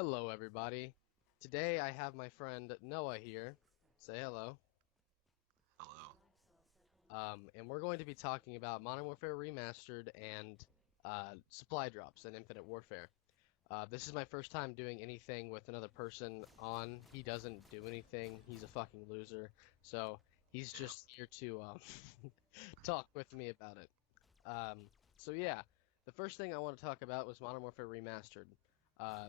Hello, everybody. Today I have my friend Noah here. Say hello. Hello. And we're going to be talking about Modern Warfare Remastered and supply drops and Infinite Warfare. This is my first time doing anything with another person on. He doesn't do anything. He's a fucking loser. So he's Yeah. just here to talk with me about it. So yeah, the first thing I want to talk about was Modern Warfare Remastered. Uh,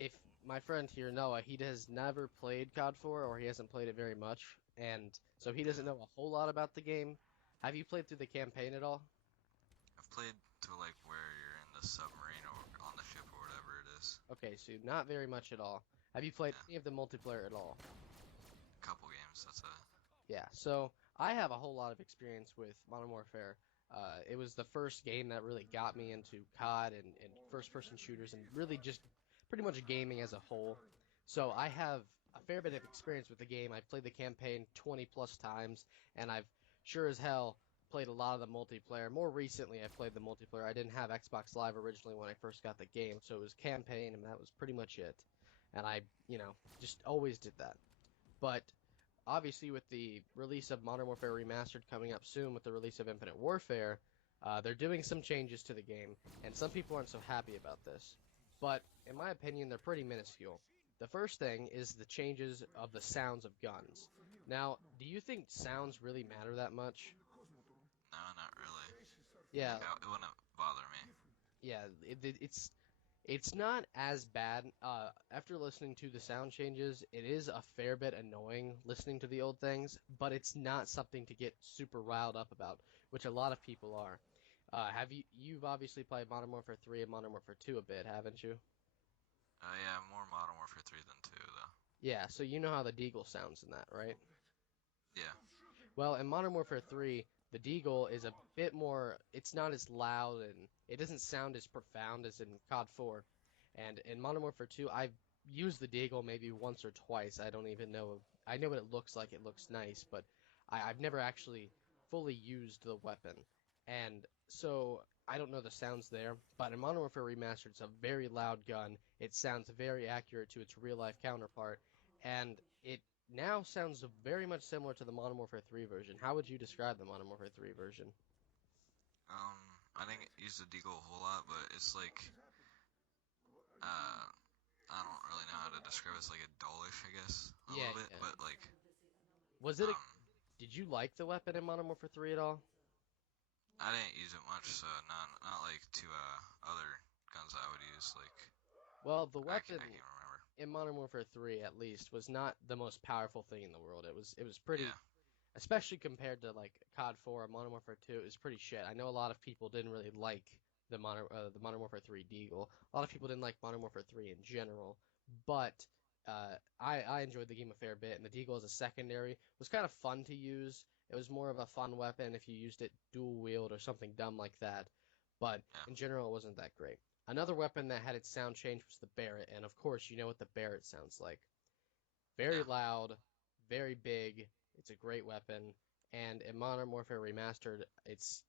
if my friend here, Noah, he has never played COD 4 or he hasn't played it very much, and so he doesn't Yeah. know a whole lot about the game. Have you played through the campaign at all? I've played to like where you're in the submarine or on the ship or whatever it is. Okay, so not very much at all. Have you played Yeah. any of the multiplayer at all? A couple games, that's it. Yeah, so I have a whole lot of experience with Modern Warfare. It was the first game that really got me into COD and first-person shooters and really just pretty much gaming as a whole. So I have a fair bit of experience with the game. I've played the campaign 20 plus times, and I've sure as hell played a lot of the multiplayer. More recently, I've played the multiplayer. I didn't have Xbox Live originally when I first got the game, so it was campaign, and that was pretty much it. And I just always did that. But obviously, with the release of Modern Warfare Remastered coming up soon, with the release of Infinite Warfare, they're doing some changes to the game, and some people aren't so happy about this. But in my opinion, they're pretty minuscule. The first thing is the changes of the sounds of guns. Now, do you think sounds really matter that much? No, not really. Like, Yeah, it wouldn't bother me. yeah, it's not as bad. After listening to the sound changes, it is a fair bit annoying listening to the old things, but it's not something to get super riled up about, which a lot of people are. You've obviously played Modern Warfare 3 and Modern Warfare 2 a bit, haven't you? Yeah, more Modern Warfare 3 than 2, though. Yeah, so you know how the Deagle sounds in that, right? Yeah. Well, in Modern Warfare 3, the Deagle is a bit more, it's not as loud and it doesn't sound as profound as in COD 4. And in Modern Warfare 2, I've used the Deagle maybe once or twice. I don't even know. I know what it looks like. It looks nice, but I've never actually fully used the weapon. And so I don't know the sounds there. But in Modern Warfare Remastered, it's a very loud gun. It sounds very accurate to its real life counterpart. And it now sounds very much similar to the Modern Warfare 3 version. How would you describe the Modern Warfare 3 version? I didn't use the Deagle a whole lot, but it's like, uh, I don't really know how to describe it. It's like a dullish, I guess, a Yeah, little bit, yeah. but like, Was it a, um, did you like the weapon in Modern Warfare 3 at all? I didn't use it much, so not like to, other guns I would use, like, Well, the I weapon can't remember. in Modern Warfare 3 at least was not the most powerful thing in the world. It was pretty, Yeah. especially compared to like COD 4 or Modern Warfare 2, it was pretty shit. I know a lot of people didn't really like the Modern Warfare 3 Deagle. A lot of people didn't like Modern Warfare 3 in general, but I enjoyed the game a fair bit, and the Deagle as a secondary was kind of fun to use. It was more of a fun weapon if you used it dual wield or something dumb like that, but Yeah. in general it wasn't that great. Another weapon that had its sound changed was the Barrett, and of course you know what the Barrett sounds like. Very Yeah. loud, very big. It's a great weapon. And in Modern Warfare Remastered, its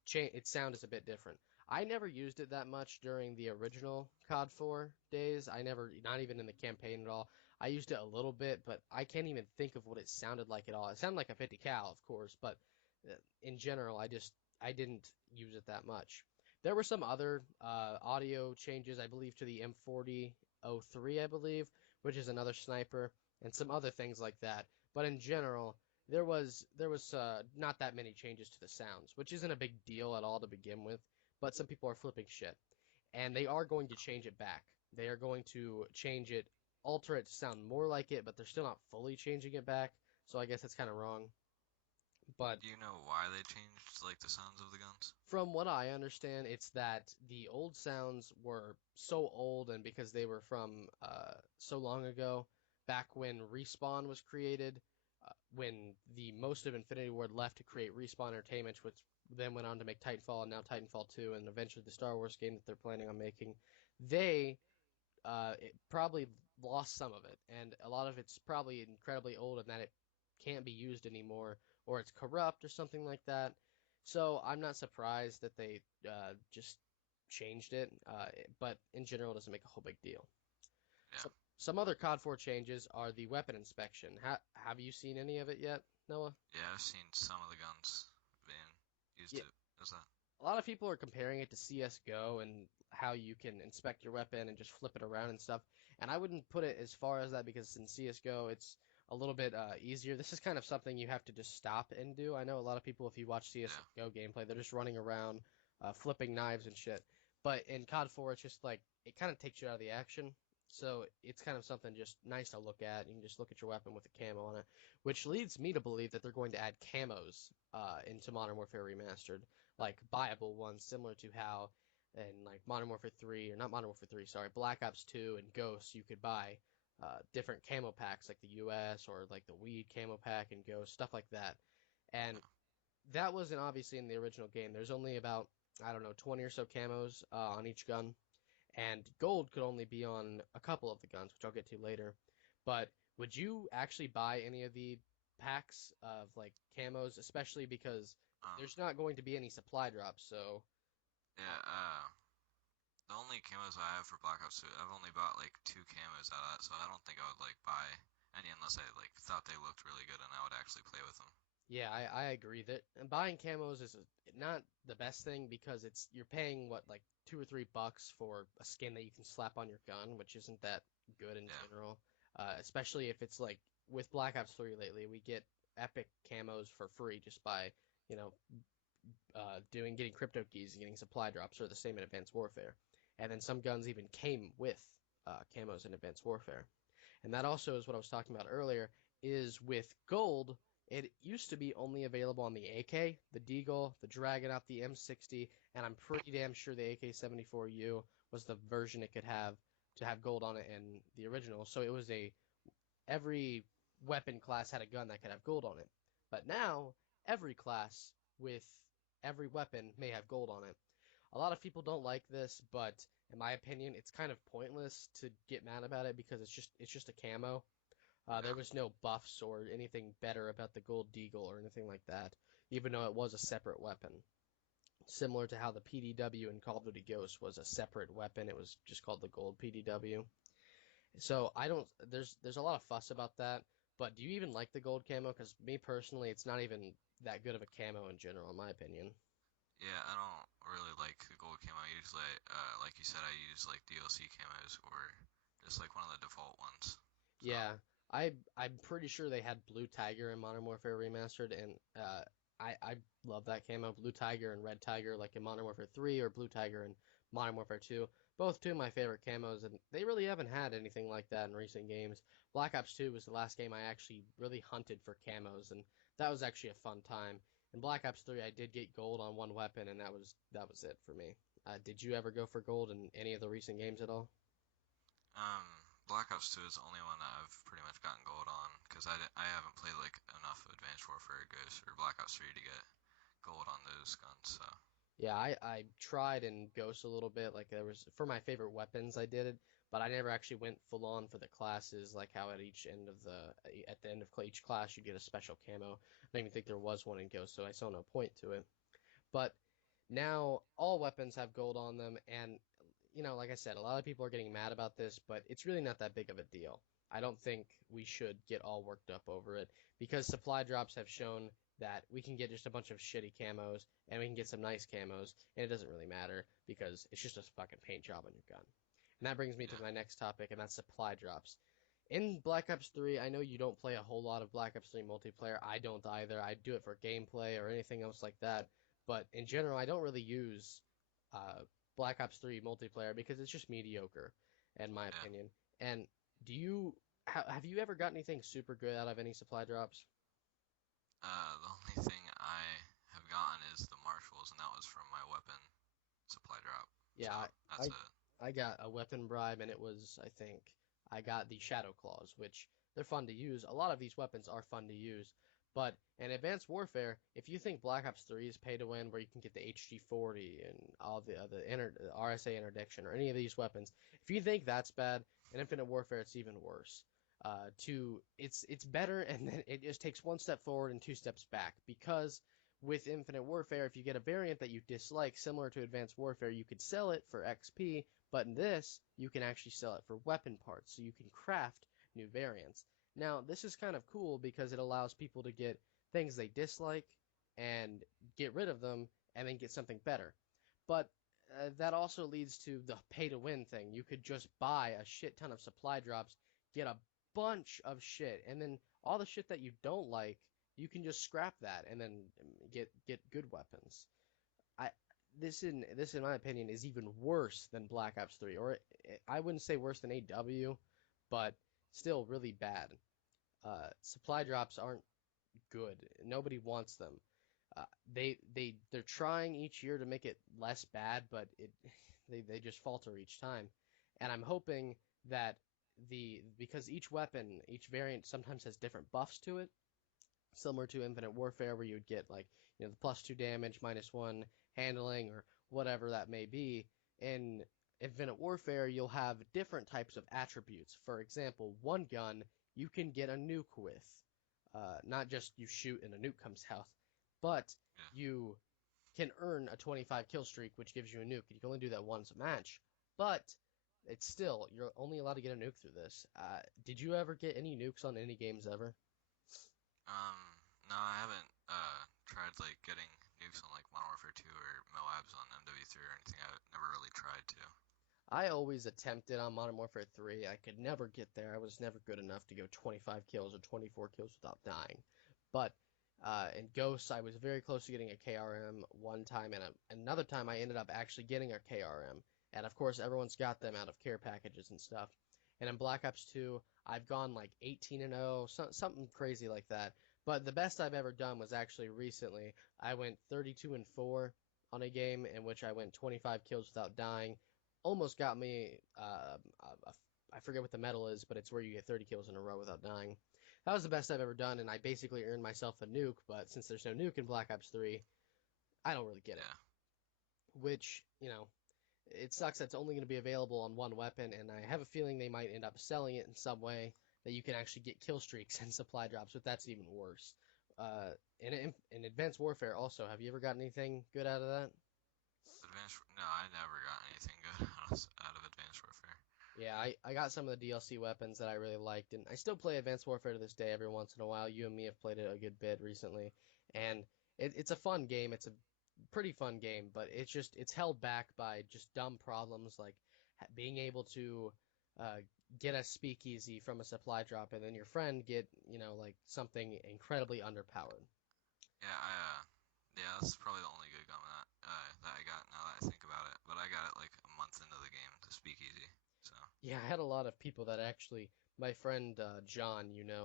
sound is a bit different. I never used it that much during the original COD 4 days. I never, not even in the campaign at all. I used it a little bit, but I can't even think of what it sounded like at all. It sounded like a 50 cal, of course, but in general, I didn't use it that much. There were some other audio changes, I believe, to the M4003, I believe, which is another sniper and some other things like that. But in general, there was not that many changes to the sounds, which isn't a big deal at all to begin with. But some people are flipping shit, and they are going to change it back. They are going to change it, alter it to sound more like it, but they're still not fully changing it back. So I guess that's kind of wrong. But Do you know why they changed like the sounds of the guns? from what I understand, it's that the old sounds were so old, and because they were from so long ago, back when Respawn was created, when the most of Infinity Ward left to create Respawn Entertainment, which then went on to make Titanfall and now Titanfall 2, and eventually the Star Wars game that they're planning on making, they it probably lost some of it, and a lot of it's probably incredibly old and that it can't be used anymore, or it's corrupt or something like that. So I'm not surprised that they just changed it, but in general, it doesn't make a whole big deal. Yeah. So Some other COD 4 changes are the weapon inspection. Have you seen any of it yet, Noah? Yeah, I've seen some of the guns being used Yeah, to as that. a lot of people are comparing it to CS:GO and how you can inspect your weapon and just flip it around and stuff. And I wouldn't put it as far as that because in CS:GO it's a little bit easier. This is kind of something you have to just stop and do. I know a lot of people, if you watch Yeah, CS:GO gameplay, they're just running around, flipping knives and shit. But in COD 4, it's just like it kind of takes you out of the action. So it's kind of something just nice to look at. You can just look at your weapon with a camo on it, which leads me to believe that they're going to add camos into Modern Warfare Remastered, like buyable ones, similar to how in like Modern Warfare 3, or not Modern Warfare 3, sorry, Black Ops 2 and Ghost, you could buy different camo packs like the US or like the Weed camo pack and Ghost, stuff like that. And that wasn't obviously in the original game. There's only about, I don't know, 20 or so camos on each gun, and gold could only be on a couple of the guns, which I'll get to later. But would you actually buy any of the packs of like camos, especially because um, there's not going to be any supply drops? So, yeah. The only camos I have for Black Ops 2, I've only bought like two camos out of that, so I don't think I would like buy any unless I like thought they looked really good and I would actually play with them. yeah, I agree that buying camos is not the best thing because it's you're paying what like $2 or $3 for a skin that you can slap on your gun, which isn't that good in Yeah, general. Especially if it's like with Black Ops 3 lately, we get epic camos for free just by you know doing getting crypto keys and getting supply drops are the same in Advanced Warfare, and then some guns even came with camos in Advanced Warfare. And that also is what I was talking about earlier, is with gold, it used to be only available on the AK, the Deagle, the Dragunov, the M60, and I'm pretty damn sure the AK-74U was the version it could have to have gold on it in the original. So it was every weapon class had a gun that could have gold on it. But now every class with every weapon may have gold on it. A lot of people don't like this, but in my opinion, it's kind of pointless to get mad about it because it's just a camo. There yeah, was no buffs or anything better about the gold deagle or anything like that, even though it was a separate weapon. Similar to how the PDW in Call of Duty Ghost was a separate weapon, it was just called the gold PDW. So I don't. There's a lot of fuss about that. But do you even like the gold camo? Because me personally, it's not even that good of a camo in general, in my opinion. yeah. I don't really like the gold camo. Usually, like you said, I use like DLC camos or just like one of the default ones. So Yeah, I'm pretty sure they had Blue Tiger in Modern Warfare Remastered, and I love that camo, Blue Tiger and Red Tiger, like in Modern Warfare 3 or Blue Tiger in Modern Warfare 2. Both two of my favorite camos, and they really haven't had anything like that in recent games. Black Ops 2 was the last game I actually really hunted for camos, and that was actually a fun time. In Black Ops 3, I did get gold on one weapon, and that was it for me. Did you ever go for gold in any of the recent games at all? Um, Black Ops 2 is the only one that I've pretty much gotten gold on because I haven't played like enough Advanced Warfare Ghost or Black Ops 3 to get gold on those guns. So Yeah, I tried in Ghost a little bit. Like there was for my favorite weapons, I did it, but I never actually went full on for the classes. Like how at the end of each class you get a special camo. I don't even think there was one in Ghost, so I saw no point to it. But now all weapons have gold on them, and like I said, a lot of people are getting mad about this, but it's really not that big of a deal. I don't think we should get all worked up over it because supply drops have shown that we can get just a bunch of shitty camos and we can get some nice camos, and it doesn't really matter because it's just a fucking paint job on your gun. And that brings me to yeah, my next topic, and that's supply drops. In Black Ops 3, I know you don't play a whole lot of Black Ops 3 multiplayer. I don't either. I do it for gameplay or anything else like that. But in general, I don't really use uh, Black Ops 3 multiplayer because it's just mediocre, in my yeah. opinion. And do you have you ever got anything super good out of any supply drops? The only thing I have gotten is the marshals, and that was from my weapon supply drop. So Yeah, that's I it. I got a weapon bribe, and it was, I think I got the Shadow Claws, which they're fun to use. A lot of these weapons are fun to use, but in Advanced Warfare, if you think Black Ops 3 is pay to win, where you can get the HG40 and all the other RSA interdiction or any of these weapons, if you think that's bad, in Infinite Warfare it's even worse. It's better, and then it just takes one step forward and two steps back because with Infinite Warfare, if you get a variant that you dislike, similar to Advanced Warfare, you could sell it for XP, But in this, you can actually sell it for weapon parts, so you can craft new variants. Now, this is kind of cool because it allows people to get things they dislike and get rid of them and then get something better. But that also leads to the pay to win thing. You could just buy a shit ton of supply drops, get a bunch of shit, and then all the shit that you don't like, you can just scrap that and then get good weapons. I this in my opinion is even worse than Black Ops 3, or I wouldn't say worse than AW, but still really bad. Supply drops aren't good. Nobody wants them. They're trying each year to make it less bad, but they just falter each time. And I'm hoping that the because each weapon, each variant sometimes has different buffs to it, similar to Infinite Warfare, where you would get like the +2 damage, -1 handling, or whatever that may be. In Infinite Warfare, you'll have different types of attributes. For example, one gun you can get a nuke with, not just you shoot and a nuke comes out, but Yeah. you can earn a 25 kill streak, which gives you a nuke. You can only do that once a match, but it's still you're only allowed to get a nuke through this. Did you ever get any nukes on any games ever? Um, no, I haven't tried like getting nukes on like Modern Warfare 2 or Moabs on MW3 or anything. I've never really tried to. I always attempted on Modern Warfare 3. I could never get there. I was never good enough to go 25 kills or 24 kills without dying. But in Ghosts, I was very close to getting a KRM one time, and another time I ended up actually getting a KRM. And of course, everyone's got them out of care packages and stuff. And in Black Ops 2, I've gone like 18 and 0, something crazy like that. But the best I've ever done was actually recently. I went 32 and 4 on a game in which I went 25 kills without dying, almost got me. I forget what the medal is, but it's where you get 30 kills in a row without dying. That was the best I've ever done, and I basically earned myself a nuke. But since there's no nuke in Black Ops 3, I don't really get it. Yeah. Which it sucks that it's only going to be available on one weapon, and I have a feeling they might end up selling it in some way that you can actually get kill streaks and supply drops. But that's even worse. In Advanced Warfare, also, have you ever got anything good out of that? Advanced. No, I never got anything good out of Advanced Warfare. Yeah, I got some of the DLC weapons that I really liked, and I still play Advanced Warfare to this day every once in a while. You and me have played it a good bit recently, and it's a fun game. It's a pretty fun game, but it's held back by just dumb problems like being able to uh, get a speakeasy from a supply drop, and then your friend get like something incredibly underpowered. Yeah, yeah, that's probably the only good gun that I got now that I think about it. But I got it like a month into the game, the Speakeasy. So Yeah, I had a lot of people that actually, my friend John,